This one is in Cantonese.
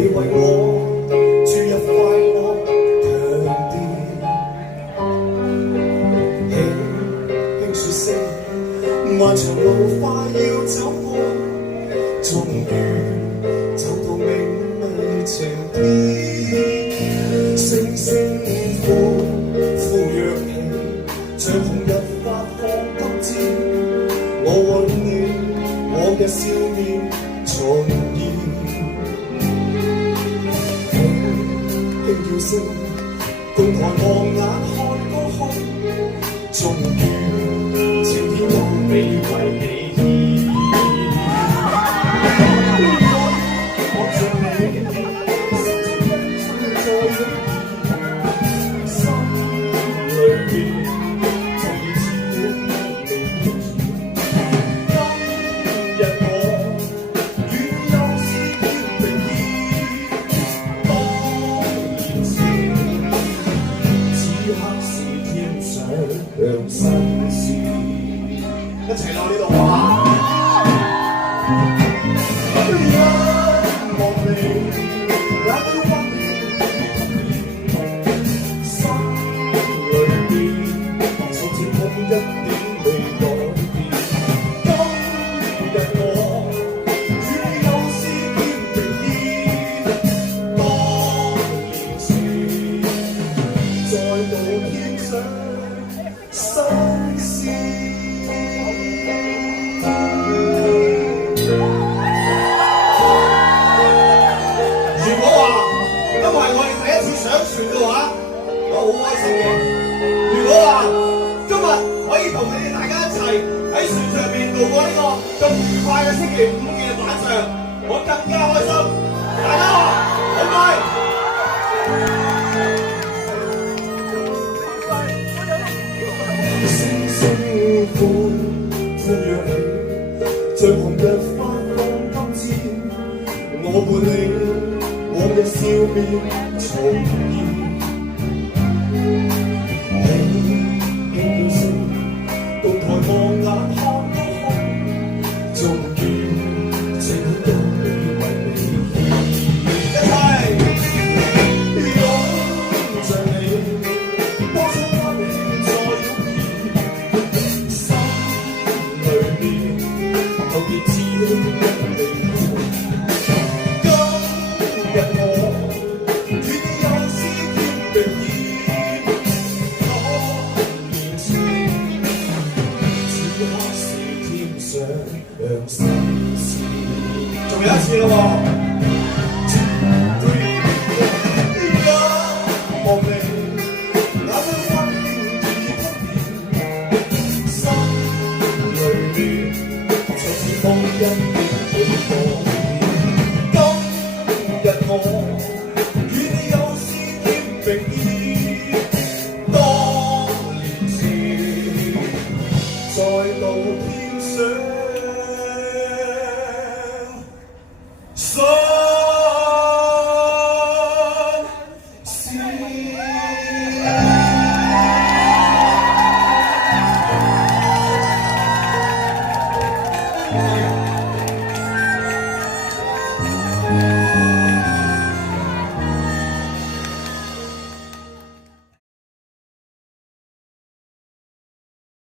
你為我注入快樂強電，輕輕說聲，漫長路快要走過，終於走到明媚晴天。星星呼躍起，像紅日發放金箭，我為你，我嘅笑面重現。輕叫聲，共抬望眼看高空，終於晴天有美為你獻。望着你，心中再湧現，心裏面從以前未變。今日我與你又是結並肩，當年情，此刻是添上新鮮。一齊落呢度好嘛？望你那嬌溫心裏面，甚至碰一點未改變。今日我與你又是結並肩，當年情再度添上新鮮。如果話今日係我哋第一次上船嘅話，我好開心嘅。如果話今日可以同你哋大家一齊喺船上面度過呢個咁愉快嘅星期五嘅晚上，我更加開心。大家好，拜拜。星星呼躍起，像紅日發放金箭，我伴你，往日笑面重現。輕叫聲，共抬望眼看高空，終於晴天有美為你獻。一齊擁着你，多少溫暖在湧現，心裏面特別知你未過。今日我與你又是結並肩，當年情，此刻是添上新鮮。仲有一次咯喎！